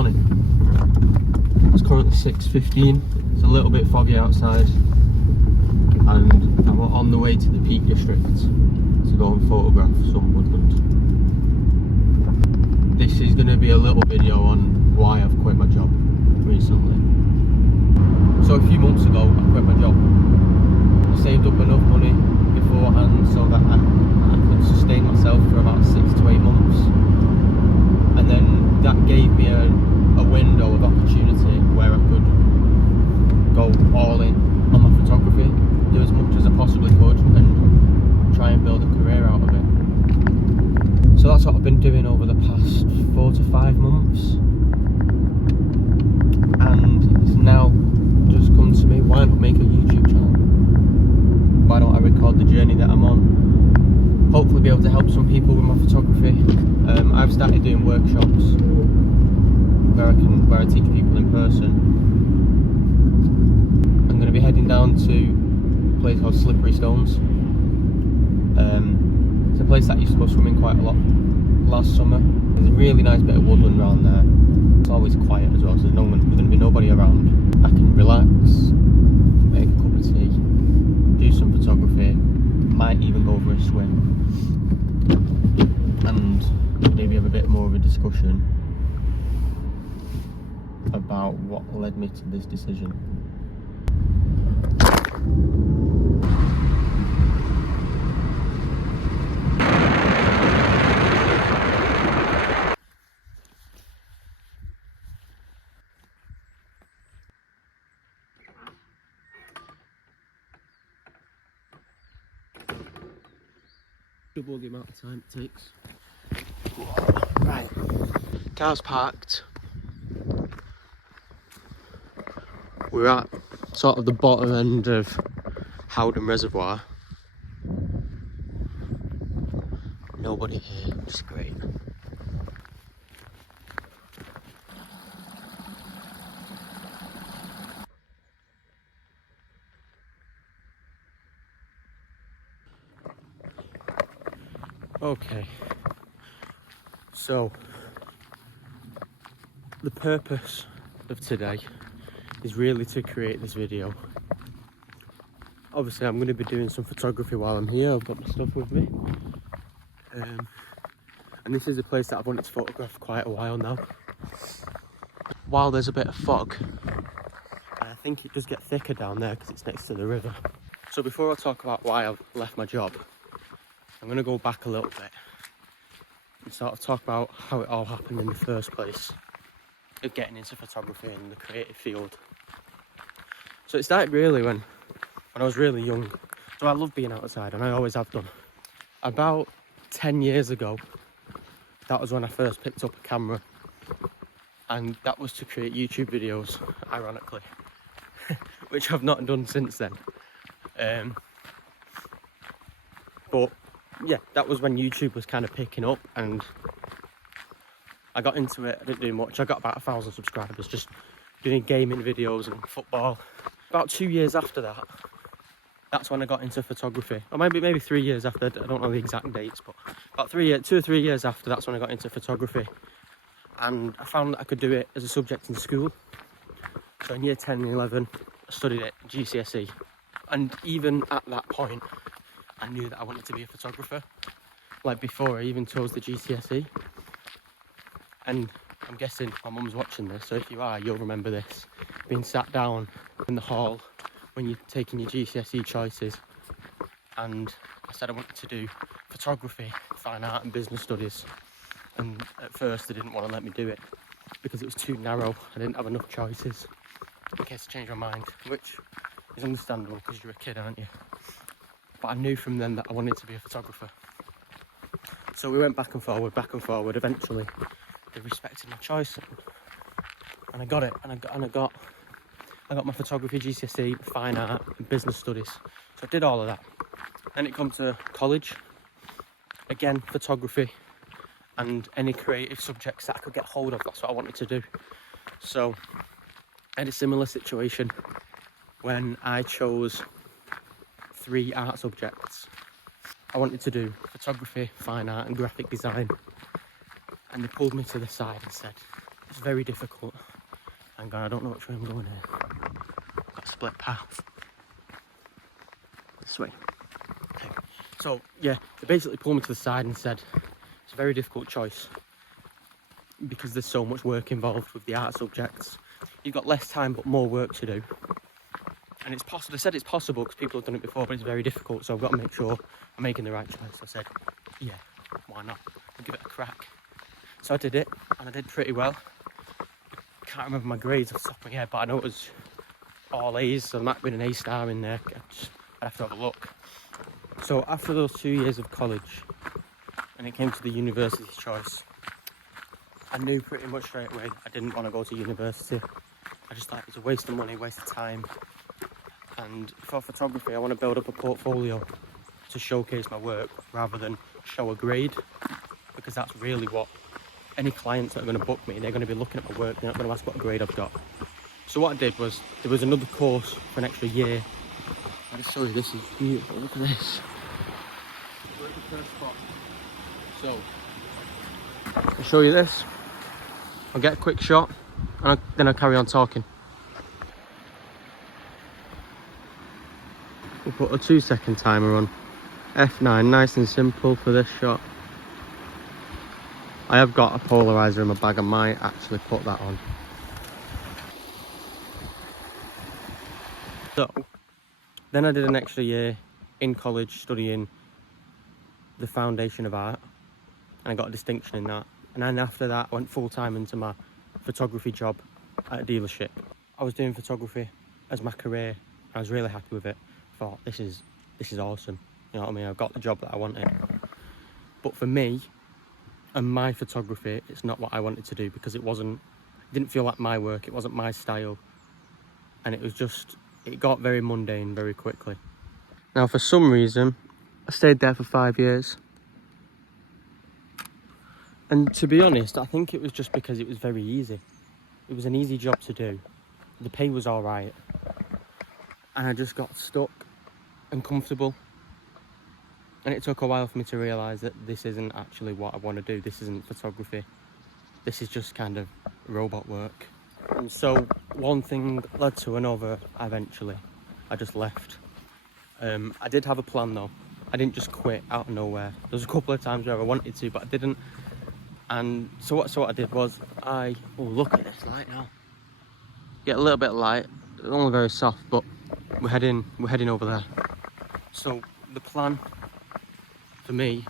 morning. It's currently 6:15. It's a little bit foggy outside, and I'm on the way to the Peak District to go and photograph some woodland. This is going to be a little video on why I've quit my job recently. So a few months ago I quit my job. I saved up enough money beforehand so that I could sustain myself for about 6 to 8 months, and then that gave me a window of opportunity where I could go all in on my photography, do as much as I possibly could and try and build a career out of it. So that's what I've been doing over the past 4 to 5 months, and it's now just come to me, why not make a YouTube channel? Why don't I record the journey that I'm on? Hopefully be able to help some people with my photography. I've started doing workshops where I teach people in person. I'm going to be heading down to a place called Slippery Stones. It's a place that I used to go swimming quite a lot last summer. There's a really nice bit of woodland around there. It's always quiet as well, so there's going to be nobody around. I can relax, make a cup of tea, do some photography, might even go for a swim, and maybe have a bit more of a discussion about what led me to this decision. Double the amount of time it takes. Right, car's parked. We're at sort of the bottom end of Howden Reservoir. Nobody here, which is great. Okay, so the purpose of today is really to create this video. Obviously I'm going to be doing some photography while I'm here. I've got my stuff with me, and this is a place that I've wanted to photograph for quite a while now. While there's a bit of fog, I think it does get thicker down there because it's next to the river. So before I talk about why I've left my job, I'm going to go back a little bit and sort of talk about how it all happened in the first place of getting into photography and the creative field. So it started really when I was really young. So I love being outside, and I always have done. About 10 years ago, that was when I first picked up a camera, and that was to create YouTube videos, ironically, which I've not done since then. But yeah, that was when YouTube was kind of picking up, and I got into it. I didn't do much. I got about 1,000 subscribers just doing gaming videos and football. About 2 years after that, that's when I got into photography. Or maybe 3 years after, I don't know the exact dates, but about 2 or 3 years after, that's when I got into photography. And I found that I could do it as a subject in school. So in year 10 and 11, I studied it, GCSE. And even at that point, I knew that I wanted to be a photographer. Like before I even chose the GCSE. And I'm guessing my mum's watching this, so if you are, you'll remember this. Being sat down in the hall when you're taking your GCSE choices, and I said I wanted to do photography, fine art and business studies, and at first they didn't want to let me do it because it was too narrow. I didn't have enough choices in case I changed my mind, which is understandable because you're a kid, aren't you? But I knew from then that I wanted to be a photographer. So we went back and forward. Eventually they respected my choice, and I got it, and I got my photography, GCSE, fine art and business studies. So I did all of that. Then it come to college, again photography and any creative subjects that I could get hold of. That's what I wanted to do. So I had a similar situation when I chose 3 art subjects. I wanted to do photography, fine art and graphic design, and they pulled me to the side and said, It's very difficult. Hang on, I don't know which way I'm going here. Got a split path. This way. Okay. So yeah, they basically pulled me to the side and said it's a very difficult choice because there's so much work involved with the art subjects. You've got less time but more work to do. And it's possible. They said it's possible because people have done it before, but it's very difficult. So I've got to make sure I'm making the right choice. I said, yeah, why not? I'll give it a crack. So I did it, and I did pretty well. Can't remember my grades off the top of my head, but I know it was all A's, so there might have been an A star in there. I'd have to have a look. So after those 2 years of college, and it came to the university choice, I knew pretty much straight away that I didn't want to go to university. I just thought it was a waste of money, waste of time. And for photography, I want to build up a portfolio to showcase my work rather than show a grade, because that's really what any clients that are going to book me, they're going to be looking at my work, they're not going to ask what grade I've got. So what I did was, there was another course for an extra year. I'll just show you, this is beautiful, look at this. We're at the first spot. So, I'll show you this. I'll get a quick shot, and then I'll carry on talking. We'll put a 2-second timer on. F9, nice and simple for this shot. I have got a polarizer in my bag, I might actually put that on. So, then I did an extra year in college studying the foundation of art, and I got a distinction in that. And then after that, I went full-time into my photography job at a dealership. I was doing photography as my career. I was really happy with it. I thought, this is awesome. You know what I mean? I've got the job that I wanted. But for me and my photography, it's not what I wanted to do, because it didn't feel like my work. It wasn't my style. And it got very mundane very quickly. Now, for some reason, I stayed there for 5 years. And to be honest, I think it was just because it was very easy. It was an easy job to do. The pay was all right. And I just got stuck and comfortable. And it took a while for me to realise that this isn't actually what I want to do. This isn't photography. This is just kind of robot work. And so one thing led to another eventually. I just left. I did have a plan though. I didn't just quit out of nowhere. There was a couple of times where I wanted to, but I didn't. And so what I did was, oh, look at this light now. Get a little bit of light, it's only very soft, but we're heading over there. So the plan for me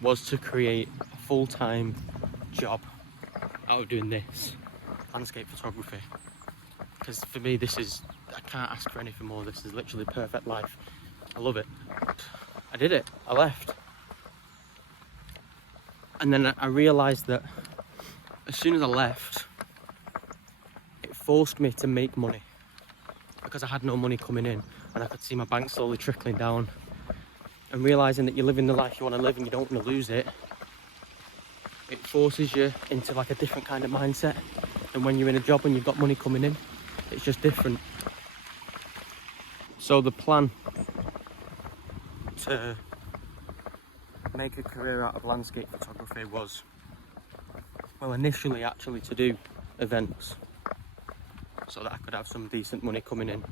was to create a full-time job out of doing this, landscape photography. Because for me, I can't ask for anything more. This is literally perfect life. I love it. I did it, I left. And then I realised that as soon as I left, it forced me to make money, because I had no money coming in and I could see my bank slowly trickling down. And realising that you're living the life you want to live and you don't want to lose it, it forces you into like a different kind of mindset than when you're in a job and you've got money coming in. It's just different. So the plan to make a career out of landscape photography was, well, initially actually to do events so that I could have some decent money coming in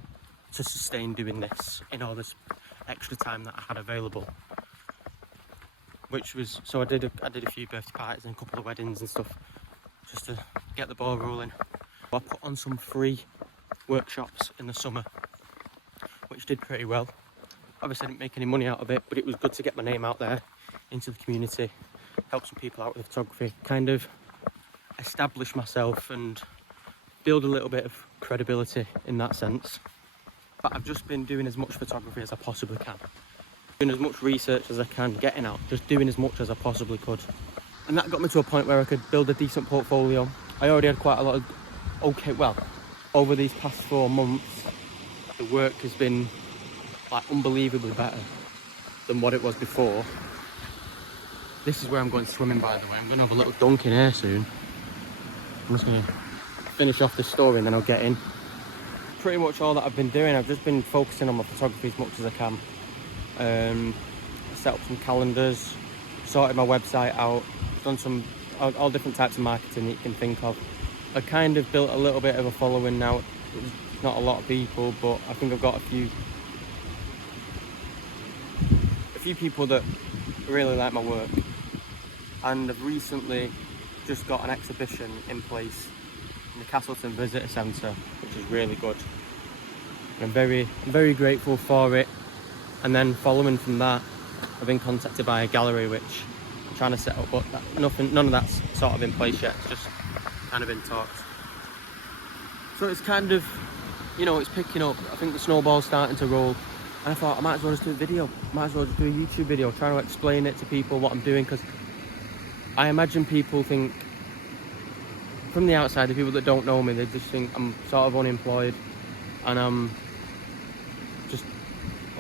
to sustain doing this in all this extra time that I had available. So I did a few birthday parties and a couple of weddings and stuff just to get the ball rolling. I put on some free workshops in the summer, which did pretty well. Obviously I didn't make any money out of it, but it was good to get my name out there into the community, help some people out with photography, kind of establish myself and build a little bit of credibility in that sense. But I've just been doing as much photography as I possibly can. Doing as much research as I can, getting out, just doing as much as I possibly could. And that got me to a point where I could build a decent portfolio. I already had quite a lot of, over these past 4 months, the work has been like unbelievably better than what it was before. This is where I'm going swimming, by the way. I'm going to have a little dunk in here soon. I'm just going to finish off this story and then I'll get in. Pretty much all that I've been doing, I've just been focusing on my photography as much as I can. I set up some calendars, sorted my website out, done some all different types of marketing that you can think of. I've kind of built a little bit of a following now. It's not a lot of people, but I think I've got a few people that really like my work. And I've recently just got an exhibition in place in the Castleton Visitor Centre, which is really good. I'm very grateful for it. And then following from that, I've been contacted by a gallery which I'm trying to set up, but none of that's sort of in place yet. It's just kind of in talks. So it's kind of, you know, it's picking up. I think the snowball's starting to roll. And I thought I might as well just do a video. Might as well just do a YouTube video, trying to explain it to people what I'm doing, because I imagine people think, from the outside, the people that don't know me, they just think I'm sort of unemployed and I'm just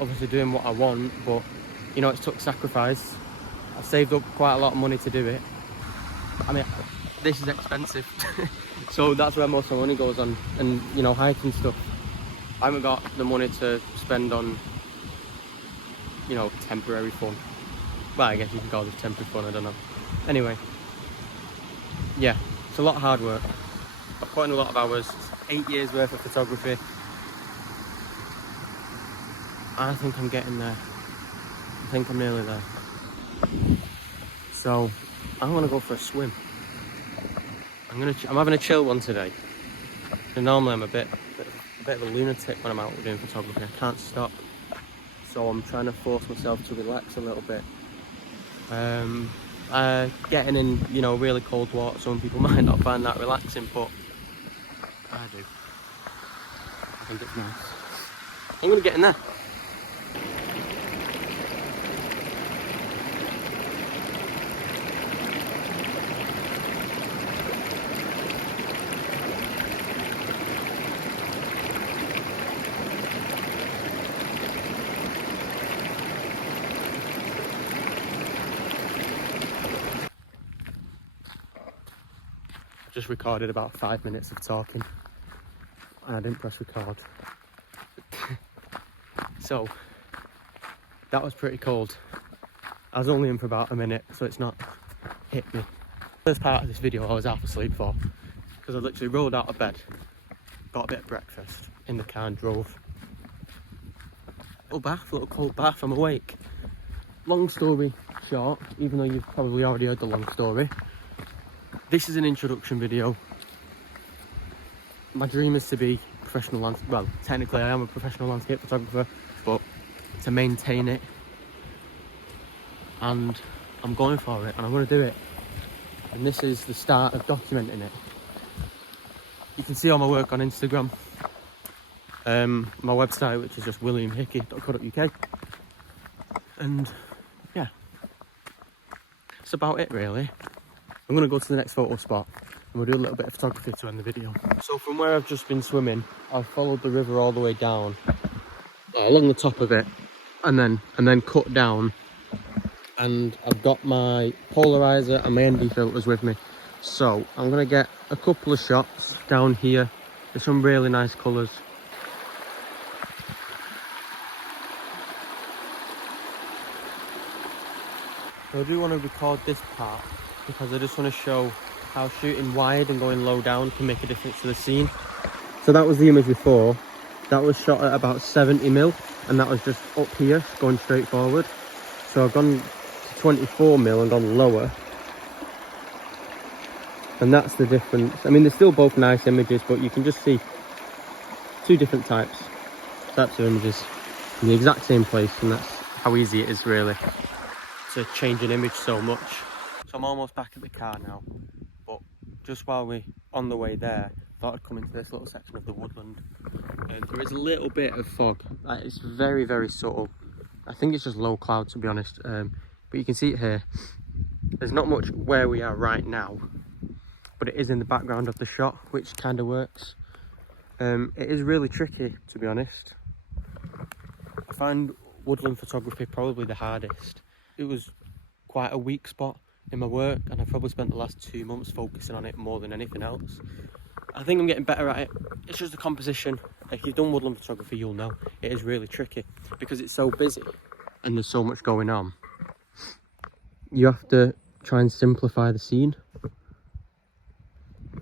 obviously doing what I want, but you know, it took sacrifice. I saved up quite a lot of money to do it. I mean, this is expensive. So that's where most of my money goes on, and you know, hiking stuff. I haven't got the money to spend on, you know, temporary fun. Well, I guess you can call this temporary fun, I don't know. Anyway, yeah, it's a lot of hard work. I've put in a lot of hours. It's 8 years worth of photography. I think I'm getting there. I think I'm nearly there. So I'm gonna go for a swim. I'm having a chill one today. And normally I'm a bit of a lunatic when I'm out doing photography. I can't stop. So I'm trying to force myself to relax a little bit. Getting in, you know, really cold water, some people might not find that relaxing, but I do. I think it's nice. I'm gonna get in there. Just recorded about 5 minutes of talking and I didn't press record. So that was pretty cold. I was only in for about a minute, so it's not hit me. First part of this video I was half asleep for, because I literally rolled out of bed, got a bit of breakfast in the car and drove. Little cold bath, I'm awake. Long story short, even though you've probably already heard the long story, this is an introduction video. My dream is to be a professional well, technically I am a professional landscape photographer, but to maintain it, and I'm going for it and I'm going to do it. And this is the start of documenting it. You can see all my work on Instagram, my website, which is just williamhickey.co.uk, and yeah, that's about it really. I'm going to go to the next photo spot and we'll do a little bit of photography to end the video. So from where I've just been swimming, I've followed the river all the way down, along the top of it, and then cut down, and I've got my polarizer and my ND filters with me. So I'm going to get a couple of shots down here. There's some really nice colours. So I do want to record this part because I just want to show how shooting wide and going low down can make a difference to the scene. So that was the image before. That was shot at about 70mm, and that was just up here, going straight forward. So I've gone to 24mm and gone lower. And that's the difference. I mean, they're still both nice images, but you can just see two different types of images in the exact same place, and that's how easy it is really to change an image so much. So I'm almost back at the car now, but just while we're on the way there, I thought I'd come into this little section of the woodland. There is a little bit of fog. It's very, very subtle. I think it's just low cloud, to be honest, but you can see it here. There's not much where we are right now, but it is in the background of the shot, which kind of works. It is really tricky, to be honest. I find woodland photography probably the hardest. It was quite a weak spot in my work, and I've probably spent the last 2 months focusing on it more than anything else. I think I'm getting better at it. It's just the composition. If you've done woodland photography, you'll know it is really tricky because it's so busy and there's so much going on. You have to try and simplify the scene.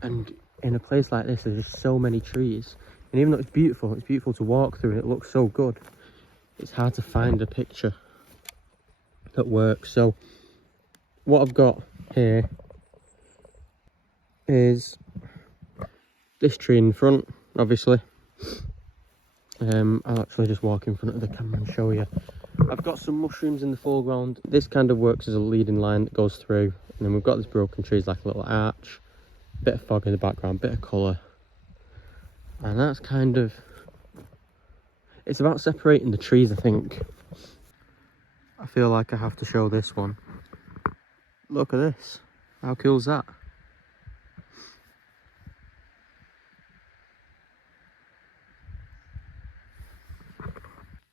And in a place like this, there's just so many trees. And even though it's beautiful to walk through and it looks so good, it's hard to find a picture that works. So what I've got here is this tree in front, obviously. I'll actually just walk in front of the camera and show you. I've got some mushrooms in the foreground. This kind of works as a leading line that goes through. And then we've got this broken tree, like a little arch. Bit of fog in the background, bit of colour. And that's kind of... It's about separating the trees, I think. I feel like I have to show this one. Look at this. How cool is that?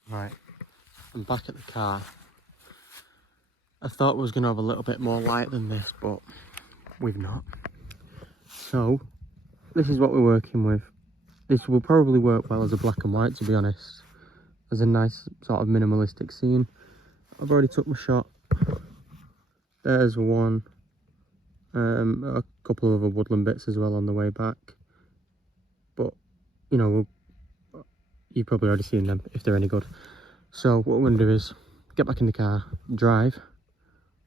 Right, I'm back at the car. I thought we was going to have a little bit more light than this, but we've not. So, this is what we're working with. This will probably work well as a black and white, to be honest. As a nice sort of minimalistic scene. I've already took my shot. There's one. A couple of other woodland bits as well on the way back. But, you know, you've probably already seen them if they're any good. So what we're going to do is get back in the car, drive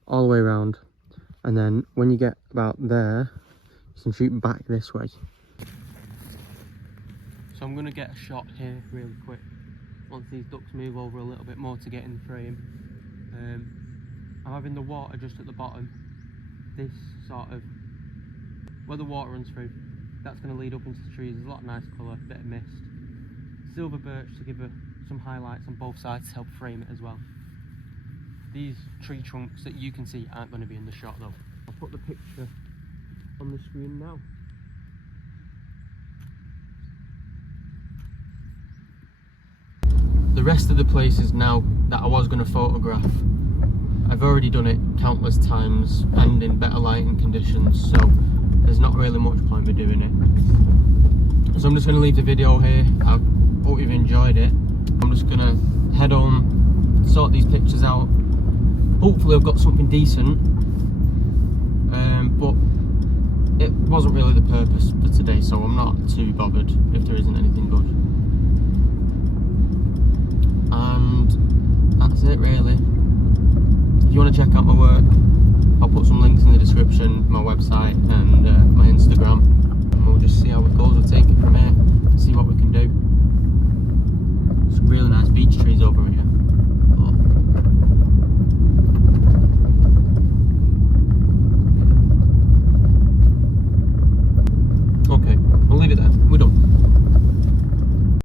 all the way around, and then when you get about there, you can shoot back this way. So I'm going to get a shot here really quick once these ducks move over a little bit more to get in the frame. I'm having the water just at the bottom. This sort of, where the water runs through, that's going to lead up into the trees. There's a lot of nice colour, bit of mist. Silver birch to give some highlights on both sides to help frame it as well. These tree trunks that you can see aren't going to be in the shot though. I'll put the picture on the screen now. The rest of the places now that I was going to photograph, I've already done it countless times and in better lighting conditions, so there's not really much point in doing it. So I'm just going to leave the video here. I hope you've enjoyed it. I'm just going to head home, sort these pictures out. Hopefully I've got something decent, but it wasn't really the purpose for today, so I'm not too bothered if there isn't anything good. And that's it really. If you want to check out my work,